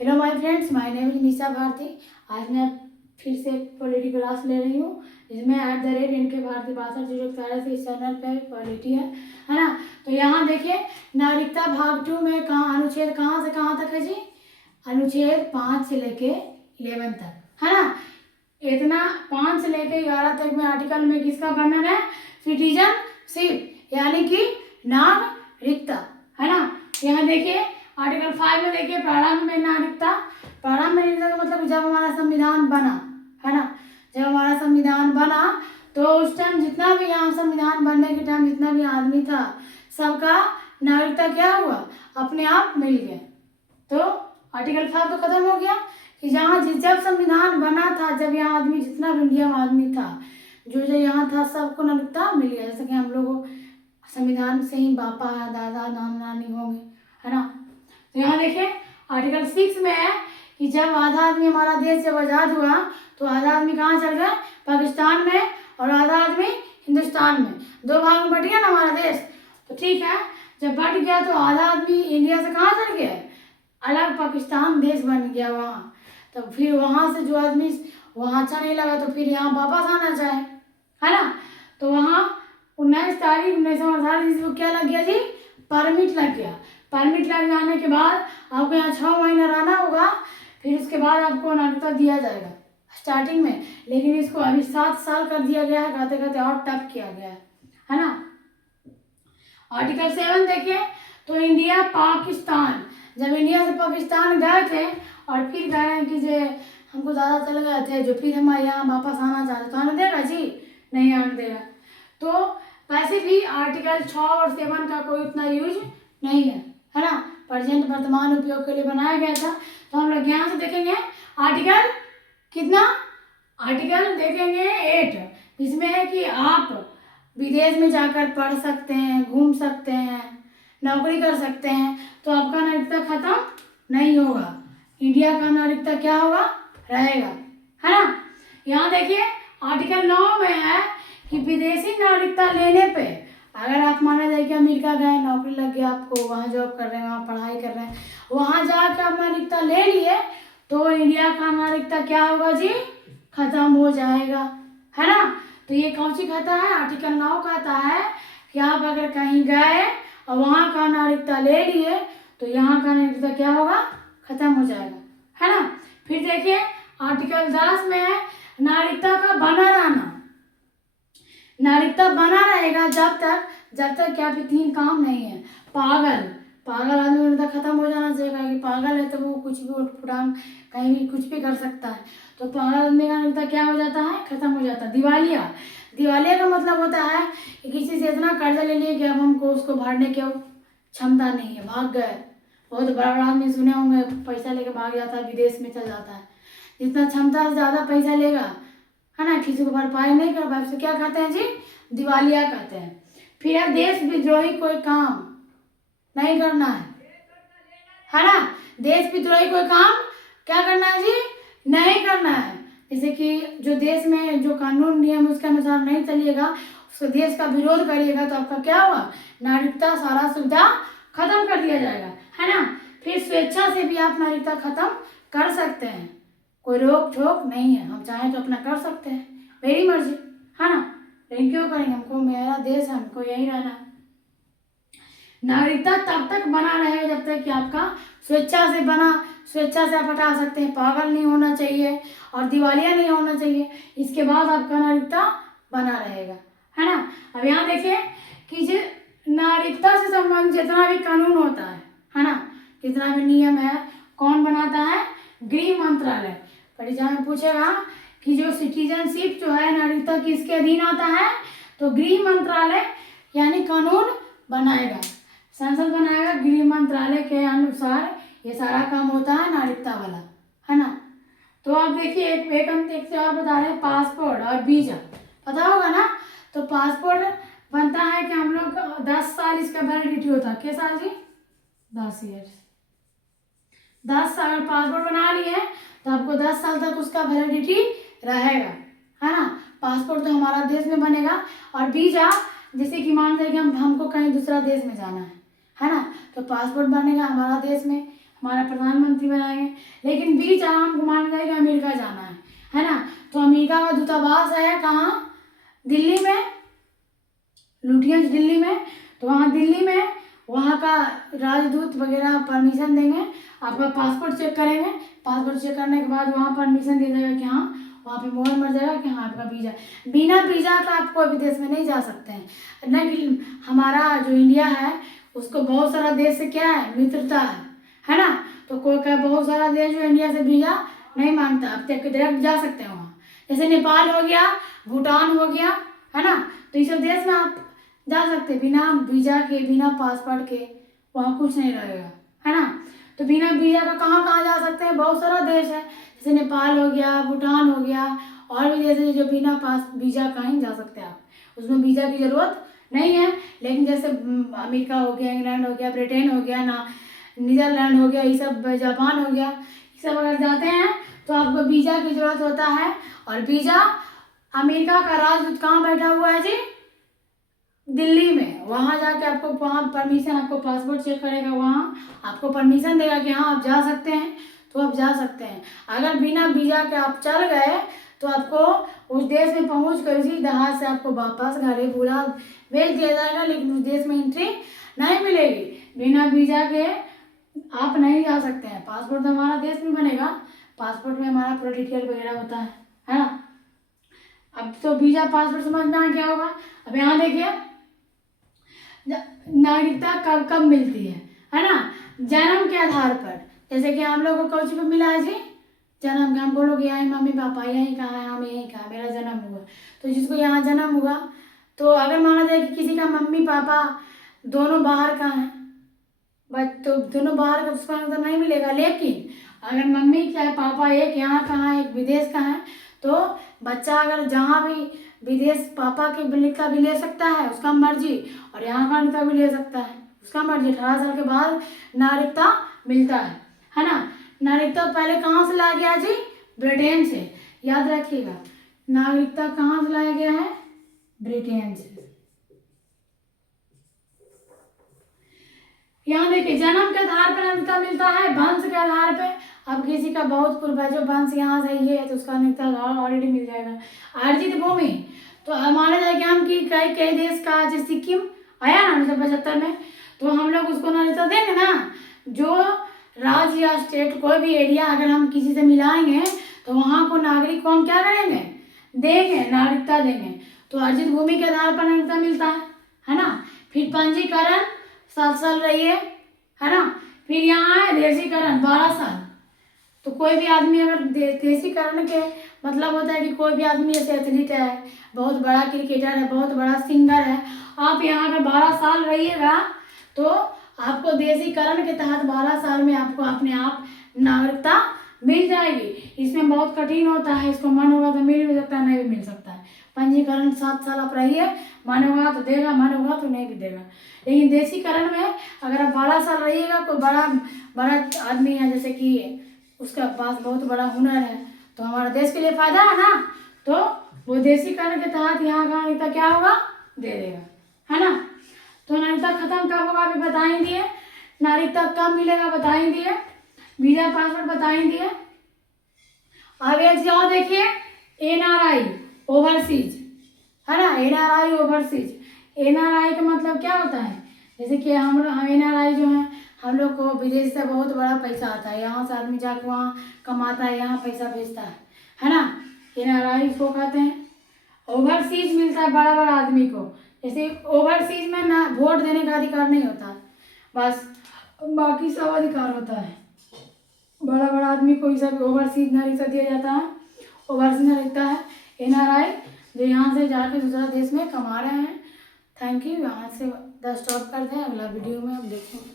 Hello my friends, my name is Nisha Bharti. आज मैं फिर से पॉलिटी क्लास ले रही हूँ, जिसमें @इनके भारतीय भाषा जो इस चैनल पे पॉलिटी है ना। तो यहाँ देखिए, नागरिकता भाग 2 में अनुच्छेद कहाँ से कहाँ तक है जी? अनुच्छेद 5 से लेके 11 तक है ना। इतना 5 से लेके 11 तक में आर्टिकल में किसका वर्णन है? सिटीजनशिप, यानी कि नागरिकता है ना। यहाँ देखिए आर्टिकल 5 में देखिए, प्रारंभ में नागरिकता। प्रारंभ में नागरिकता का मतलब जब हमारा संविधान बना है ना, जब हमारा संविधान बना तो उस टाइम जितना भी यहाँ संविधान बनने के टाइम जितना भी आदमी था, सबका नागरिकता क्या हुआ? अपने आप मिल गया। तो आर्टिकल 5 तो खत्म हो गया कि जहाँ जब संविधान बना था, जब यहाँ आदमी जितना भी इंडिया में आदमी था, जो जो यहाँ था, सबको नागरिकता मिल गया। जैसे कि हम लोग संविधान से ही पापा दादा नानी होंगे है ना। तो यहाँ देखिए आर्टिकल 6 में है कि जब आधा आदमी हमारा देश जब आज़ाद हुआ तो आधा आदमी कहाँ चल गए? पाकिस्तान में, और आधा आदमी हिंदुस्तान में। 2 भाग में बट गया ना हमारा देश। तो ठीक है, जब बट गया तो आधा आदमी इंडिया से कहाँ चल गया? अलग पाकिस्तान देश बन गया वहाँ। तो फिर वहाँ से जो आदमी वहाँ अच्छा नहीं लगा तो फिर यहाँ वापस आना चाहे है ना। तो वहाँ 19 तारीख 1948 को क्या लग गया जी? परमिट लग गया। परमिट लग जाने के बाद आपको यहाँ 6 महीना रहना होगा, फिर उसके बाद आपको नागरिकता दिया जाएगा स्टार्टिंग में। लेकिन इसको अभी 7 साल कर दिया गया है, कहते कहते और टफ किया गया है ना। आर्टिकल 7 देखिए, तो इंडिया पाकिस्तान, जब इंडिया से पाकिस्तान गए थे और फिर कह रहे हैं कि जो हमको ज़्यादा चल गए थे, जो फिर हम यहाँ वापस आना चाहते तो आने देगा जी? नहीं आने देगा। तो वैसे भी आर्टिकल 6 और 7 का कोई उतना यूज नहीं है ना। प्रेजेंट वर्तमान उपयोग के लिए बनाया गया था। तो हम लोग यहाँ से देखेंगे आर्टिकल कितना? आर्टिकल देखेंगे 8, जिसमें है कि आप विदेश में जाकर पढ़ सकते हैं, घूम सकते हैं, नौकरी कर सकते हैं, तो आपका नागरिकता खत्म नहीं होगा। इंडिया का नागरिकता क्या होगा? रहेगा है ना। यहाँ देखिए आर्टिकल 9 में है कि विदेशी नागरिकता लेने पे, अगर आप माना जाए कि अमेरिका गए, नौकरी लग गया आपको, वहाँ जॉब कर रहे हैं, वहाँ पढ़ाई कर रहे हैं, वहाँ जाकर आप नागरिकता ले लिए तो इंडिया का नागरिकता क्या होगा जी? खत्म हो जाएगा है ना। तो ये कौन सी कहता है? आर्टिकल 9 कहता है कि आप अगर कहीं गए और वहाँ का नागरिकता ले लिए तो यहाँ का नागरिकता क्या होगा? खत्म हो जाएगा है ना। फिर देखिए आर्टिकल 10 में है नागरिकता का बना रहना। नागरिकता बना रहेगा जब तक क्या भी 3 काम नहीं है। पागल आदमी नागरिकता खत्म हो जाना चाहिए, कि पागल है तो वो कुछ भी उठपटांग कहीं भी कुछ भी कर सकता है। तो पागल आदमी का नागरिकता क्या हो जाता है? खत्म हो जाता है। दिवालिया का मतलब होता है कि किसी से इतना कर्जा ले लिए कि अब हमको उसको भरने की क्षमता नहीं है, भाग गए। बहुत बड़ा बड़ा आदमी सुने होंगे, पैसा लेके भाग जाता है, विदेश में चल जाता है। जितना क्षमता से ज़्यादा पैसा लेगा है ना, किसी को भरपाई नहीं कर पाए, उसे क्या कहते हैं जी? दिवालिया कहते हैं। फिर अब देश विद्रोही कोई काम नहीं करना है ना। देश विद्रोही कोई काम क्या करना है जी? नहीं करना है। जैसे कि जो देश में जो कानून नियम उसके अनुसार नहीं चलिएगा, उसके देश का विरोध करिएगा, तो आपका क्या होगा? नागरिकता सारा सुविधा खत्म कर दिया जाएगा है ना। फिर स्वेच्छा से भी आप नागरिकता खत्म कर सकते हैं, कोई रोक ठोक नहीं है। हम चाहें तो अपना कर सकते हैं, मेरी मर्जी है ना। लेकिन क्यों करेंगे? हमको मेरा देश है, हमको यही रहना है। नागरिकता तब तक बना रहेगा जब तक कि आपका स्वेच्छा से आप हटा सकते हैं। पागल नहीं होना चाहिए और दिवालिया नहीं होना चाहिए, इसके बाद आपका नागरिकता बना रहेगा है ना। अब यहाँ देखिए कि जो नागरिकता से संबंधित जितना भी कानून होता है ना, जितना भी नियम है, कौन बनाता है? गृह मंत्रालय। परीक्षा में पूछेगा कि जो सिटीजनशिप जो है नागरिकता किसके अधीन आता है, तो गृह मंत्रालय यानी कानून बनाएगा, संसद बनाएगा। गृह मंत्रालय के अनुसार ये सारा काम होता है नागरिकता वाला है ना। तो आप देखिए एक से और बता रहे हैं, पासपोर्ट और वीजा पता होगा ना। तो पासपोर्ट बनता है कि हम लोग 10 साल इसका वैलिडिटी होता है। किस साल जी? 10 ईयर्स। 10 साल पासपोर्ट बना लिए तो आपको 10 साल तक उसका वैलिडिटी रहेगा है ना। पासपोर्ट तो हमारा देश में बनेगा। और वीजा जैसे कि मान लें कि हमको कहीं दूसरा देश में जाना है ना, तो पासपोर्ट बनेगा हमारा देश में, हमारा प्रधानमंत्री बनाएंगे। लेकिन बीच हमको माना जाए कि अमेरिका जाना है ना। तो अमेरिका का दूतावास है कहाँ, दिल्ली में, लुटियंस दिल्ली में। तो वहाँ दिल्ली में वहाँ का राजदूत वगैरह परमिशन देंगे, आपका पासपोर्ट चेक करेंगे। पासपोर्ट चेक करने के बाद वहाँ परमिशन दे देगा कि हाँ, वहाँ पे मोहर मर जाएगा कि हाँ आपका वीज़ा। बिना वीज़ा का आप कोई विदेश में नहीं जा सकते हैं ना। कि हमारा जो इंडिया है उसको बहुत सारा देश से क्या है, मित्रता है ना। तो कोई क्या बहुत सारा देश जो इंडिया से वीज़ा नहीं मांगता, आप डायरेक्ट जा सकते हैं वहाँ। जैसे नेपाल हो गया, भूटान हो गया, है ना। तो इस सब देश में आप जा सकते हैं बिना वीज़ा के, बिना पासपोर्ट के, वहाँ कुछ नहीं रहेगा, है ना। तो बिना वीज़ा का कहाँ कहाँ जा सकते हैं, बहुत सारा देश है, जैसे नेपाल हो गया, भूटान हो गया, और भी देश है जो बिना वीज़ा का ही जा सकते हैं आप, उसमें वीज़ा की ज़रूरत नहीं है। लेकिन जैसे अमेरिका हो गया, इंग्लैंड हो गया, ब्रिटेन हो गया ना, नीदरलैंड हो गया, ये सब, जापान हो गया, ये सब अगर जाते हैं तो आपको वीज़ा की ज़रूरत होता है। और वीज़ा अमेरिका का राजदूत कहाँ बैठा हुआ है जी, दिल्ली में। वहाँ जाके आपको वहाँ परमिशन, आपको पासपोर्ट चेक करेगा, वहाँ आपको परमिशन देगा कि हाँ आप जा सकते हैं, तो आप जा सकते हैं। अगर बिना वीज़ा के आप चल गए तो आपको उस देश में पहुँच कर इसी जहाज से आपको वापस घरे पूरा भेज दिया जाएगा, लेकिन उस देश में एंट्री नहीं मिलेगी। बिना वीज़ा के आप नहीं जा सकते हैं। पासपोर्ट तो हमारा देश में बनेगा, पासपोर्ट में हमारा पूरा डिटेल वगैरह होता है ना। अब तो वीज़ा पासपोर्ट समझना क्या होगा। अब यहाँ देखिए, नागरिकता कब कब मिलती है ना, जन्म के आधार पर। जैसे कि हम लोग को कौन सी पे मिला है जी, जन्म के। हम बोलोगे यहाँ मम्मी पापा यहीं कहाँ है, हम यहीं कहाँ, मेरा जन्म हुआ। तो जिसको यहाँ जन्म हुआ, तो अगर माना जाए कि किसी का मम्मी पापा दोनों बाहर का है, बट तो दोनों बाहर का उसका मतलब नहीं मिलेगा। लेकिन अगर मम्मी चाहे पापा एक यहाँ का है, एक विदेश का है, तो बच्चा अगर जहाँ भी विदेश पापा के नागरिकता भी ले सकता है, उसका मर्जी, और यहाँ का नागरिकता भी ले सकता है, उसका मर्जी। 18 साल के बाद नागरिकता मिलता है ना। नागरिकता पहले कहाँ से लाया गया जी, ब्रिटेन से, याद रखिएगा। नागरिकता कहाँ से लाया गया है, ब्रिटेन से। यहाँ देखिए, जन्म के आधार पर नागरिकता मिलता है, वंश के आधार पे। अब किसी का बहुत पूर्वजों वंश यहाँ से ये है तो उसका नागरिकता ऑलरेडी मिल जाएगा। अर्जित भूमि, तो माना जाए कि हम कि कई कई देश का, जैसे सिक्किम आया ना 1975 में, तो हम लोग उसको नागरिकता देंगे ना। जो राज्य या स्टेट कोई भी एरिया अगर हम किसी से मिलाएंगे तो वहाँ को नागरिक को हम क्या करेंगे, देंगे, नागरिकता देंगे। तो अर्जित भूमि के आधार पर नागरिकता मिलता है ना। फिर पंजीकरण 7 साल रही है ना। फिर यहाँ है देशीकरण 12 साल। तो कोई भी आदमी अगर देशीकरण के मतलब होता है कि कोई भी आदमी जैसे एथलीट है, बहुत बड़ा क्रिकेटर है, बहुत बड़ा सिंगर है, आप यहाँ अगर 12 साल रहिएगा तो आपको देशीकरण के तहत 12 साल में आपको अपने आप नागरिकता मिल जाएगी। इसमें बहुत कठिन होता है, इसको मन होगा तो मिल भी सकता है, नहीं भी मिल सकता है। पंजीकरण 7 साल आप रहिए, मन होगा तो देगा, मन होगा तो नहीं भी देगा। लेकिन देशीकरण में अगर आप 12 साल रहिएगा, कोई बड़ा बड़ा आदमी है जैसे कि उसका पास बहुत बड़ा हुनर है, तो हमारा देश के लिए फायदा है ना, तो वो देशीकरण के तहत यहाँ का नागरिकता क्या होगा, दे देगा, है ना। तो नागरिकता खत्म कब होगा अभी बता ही दिए, नागरिकता कब मिलेगा बता ही दिए, वीजा पासपोर्ट बता ही दिए। अब एक जाओ देखिए, NRI ओवरसीज, है ना। NRI ओवरसीज, NRI का मतलब क्या होता है, जैसे कि हम NRI जो है, हम लोग को विदेश से बहुत बड़ा पैसा आता है, यहाँ से आदमी जाकर वहाँ कमाता है, यहाँ पैसा भेजता है ना। NRI इसको कहते हैं। ओवरसीज मिलता है बड़ा बड़ा आदमी को, जैसे ओवरसीज में ना वोट देने का अधिकार नहीं होता, बस बाकी सब अधिकार होता है। बड़ा बड़ा आदमी को ये सब ओवरसीज नागरिकता दिया जाता है। ओवरसीज नागरिकता है NRI, जो यहाँ से जाकर दूसरा देश में कमा रहे हैं। Thank you. यहाँ से 10 स्टॉप करते हैं, अगला वीडियो में हम देखेंगे।